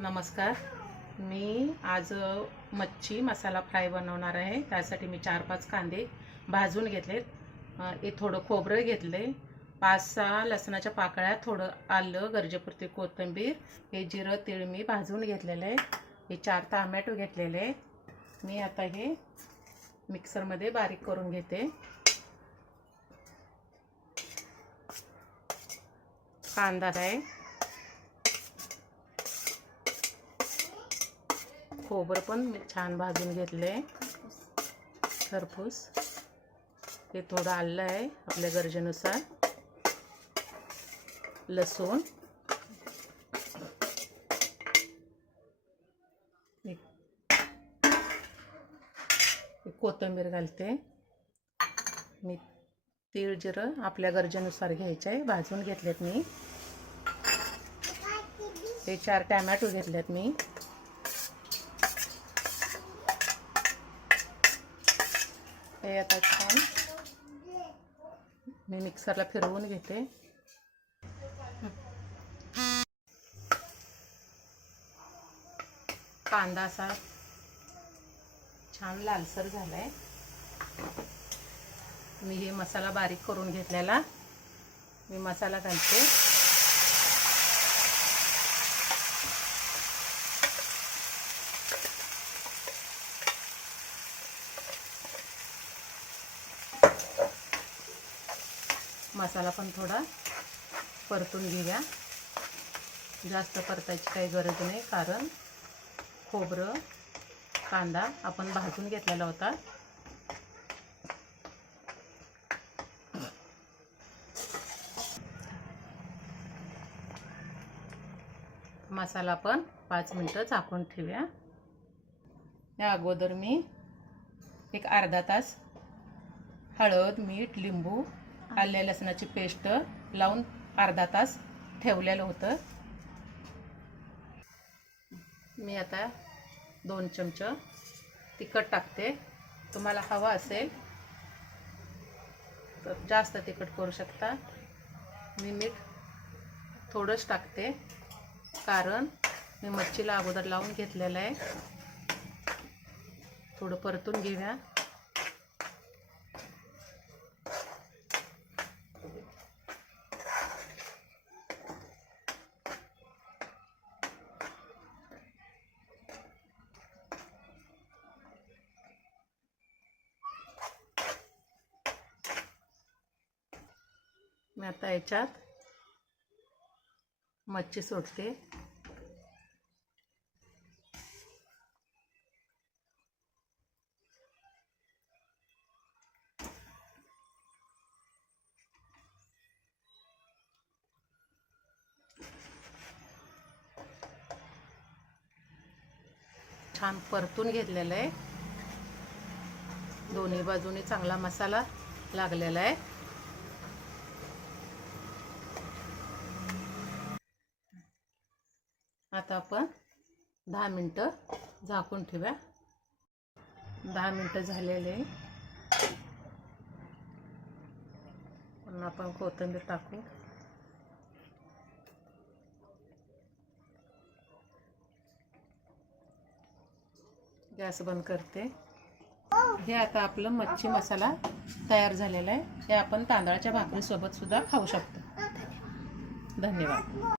नमस्कार. मी आज मच्छी मसाला फ्राय बनवणार आहे. त्यासाठी मी 4-5 कांदे भाजून घेतलेत. हे थोडं खोबरं घेतले, 5-6 लसणाच्या पाकळ्या, थोडं आलं, गरजेपुरती कोथिंबीर, हे जिरं तीळ मी भाजून घेतलेलं आहे. हे 4 टोमॅटो घेतलेले. मी आता हे मिक्सरमध्ये बारीक करून घेते. कांदा आहे, खोबरं पण मी छान भाजून घेतले, खरपूस. हे थोडं आलं आहे आपल्या गरजेनुसार, लसूण, कोथिंबीर घालते मी. तीळ जिरं आपल्या गरजेनुसार घ्यायचे आहे, भाजून घेतलेत मी. हे 4 टोमॅटो घेतलेत मी. हे आता छान मी मिक्सरला फिरवून घेते. कांदा असा छान लालसर झालाय. मी हे मसाला बारीक करून घेतलेला मी मसाला घालते. मसाला पण थोडा परतून घेऊया. जास्त परतायची काही गरज नाही, कारण खोबरं कांदा आपण भाजून घेतलेला होता. मसाला पण 5 मिनिटं झाकून ठेवूया. या अगोदर मी एक अर्धा तास हळद, मीठ, लिंबू, आल्या लसणाची पेस्ट लावून अर्धा तास ठेवलेलं होतं. मी आता 2 चमचे तिखट टाकते. तुम्हाला हवा असेल तर जास्त तिखट करू शकता. मी मीठ थोडंच टाकते, कारण मी मच्छीला अगोदर लावून घेतलेलं आहे. थोडं परतून घेऊया. मी आता याच्यात मच्छी सोडते. छान परतून घेतलेलं आहे. दोन्ही बाजूनी चांगला मसाला लागलेला आहे. आता आपण 10 मिनिटं झाकून ठेवूया. 10 मिनिटं झालेले. पुन्हा आपण कोथिंबीर टाकू. गॅस बंद करते. हे आता आपलं मच्छी मसाला तयार झालेला आहे. हे आपण तांदळाच्या भाकरीसोबत सुद्धा खाऊ शकतो. धन्यवाद.